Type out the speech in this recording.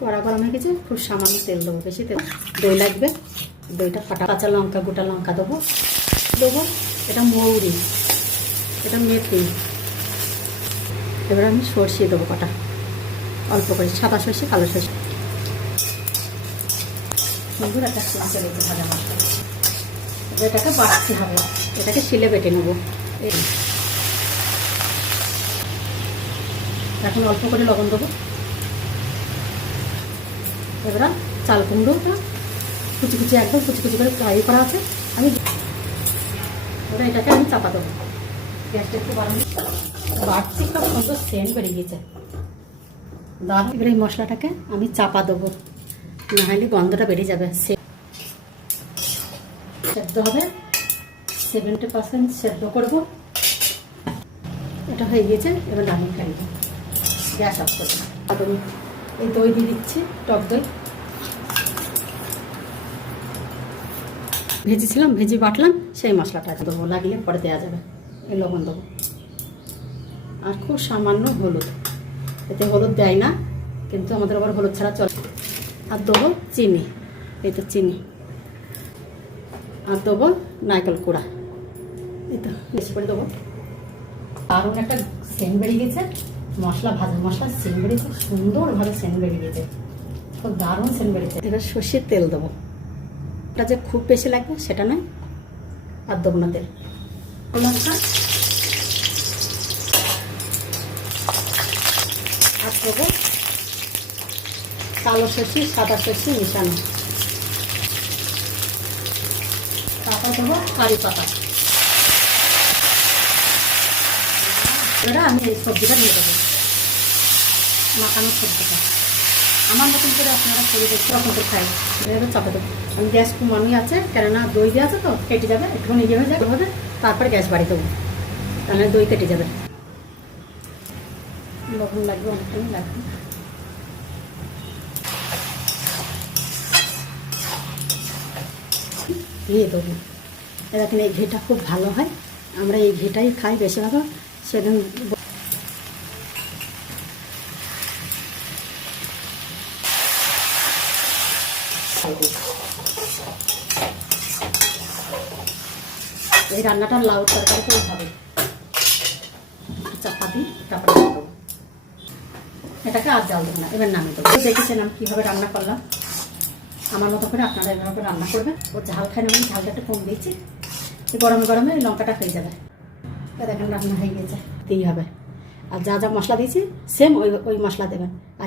কড়া গরম হয়ে গেছে, খুব সামান্য তেল দেবো, বেশি তেল। দই লাগবে, দইটা ফাটা, কাঁচা লঙ্কা, গোটা লঙ্কা দেবো। এটা মৌরি, এটা মেথি। এবার আমি সর্ষে দেবো কটা, অল্প করে, সাদা সর্ষে, কালো সর্ষে। সুন্দর একটা সর্ষে দেবো ভাজা মশলা। এটাকে বাড়তে হবে, এটাকে শিলে বেটে নেবো। এখন অল্প করে লবণ দেবো। এবার চাল কুমড়োটা কুচি কুচি, একদম কুচি কুচি করে ফ্রাই করা আছে। এটাকে আমি চাপা দেবো। গ্যাসটা একটু বাড়ানো, বাড়ছি, খুব সুন্দর সেন্ট বেরিয়ে গিয়েছে, দারুণ। এবার এই মশলাটাকে আমি চাপা দেবো, নাহলে গন্ধটা বেরিয়ে যাবে। সেদ্ধ হবে, 70% সেদ্ধ করবো। এটা হয়ে গিয়েছে, এবার নামিয়ে ফেলবো, গ্যাস অফ করবো। আমি এই দই দিয়ে দিচ্ছি, টক দই ভেজেছিলাম, ভেজে বাটলাম, সেই মশলাটা দেবো, লাগলে পরে দেওয়া যাবে। এই লবণ দেবো, আর খুব সামান্য হলুদ। এতে হলুদ দেয় না, কিন্তু আমাদের আবার হলুদ ছাড়া চলে। আর দেবো চিনি, এই তো চিনি। আর দেবো নারকেল কুড়া, এই তো বেশি করে দেবো। দারুণ একটা সেন্ট বেরিয়ে গেছে, মশলা, ভাজা মশলা সেন্ট বেরিয়েছে, সুন্দরভাবে সেন্ট বেরিয়ে গেছে, খুব দারুণ সেন্ট বেরিয়েছে। এবার সর্ষের তেল দেবো, এটা যে খুব বেশি লাগবে সেটা নয়, আর দেবো না তেল। লঙ্কা আর দেবো কালো সর্ষে, সাদা সর্ষে মিশানো। তারপর দেবো কারি পাতা। এবার আমি এই সবজিটা দিয়ে দেবো, মাখানো সবজিটা। আমার মতন করে আপনারা করে দেখতে রকম করে খাই। এভাবে চাপা দেবো। আমি গ্যাস কমানোই আছে, কেননা দই দিয়ে আছে তো, কেটে যাবে, একটুখানি ইয়ে হয়ে যাবে, তারপরে গ্যাস বাড়িয়ে দেবো, তাহলে দই কেটে যাবে। লবণ লাগবে, অনেকটাই লাগবে। ঘি দেবো। দেখেন এই ঘিটা খুব ভালো হয়, আমরা এই ঘিটাই খাই বেশি ভালো। সেদিন এই রান্নাটা লাউ তরকারি করে হবে, চাপা দিই, তারপরে দেবো। এটাকে আর জাল দেবো না, এবার নামিয়ে দেবো। দেখেছেন আমি কীভাবে রান্না করলাম, আমার মতো করে আপনারা এভাবে রান্না করবেন। ও ঝাল খায় না, আমি ঝালটা একটু কম দিয়েছি, গরমে গরমে লঙ্কাটা হয়ে যাবে। দেখেন রান্না হয়ে গেছে, দিতেই হবে। আর যা যা মশলা দিয়েছি সেম ওই মশলা দেবেন। আর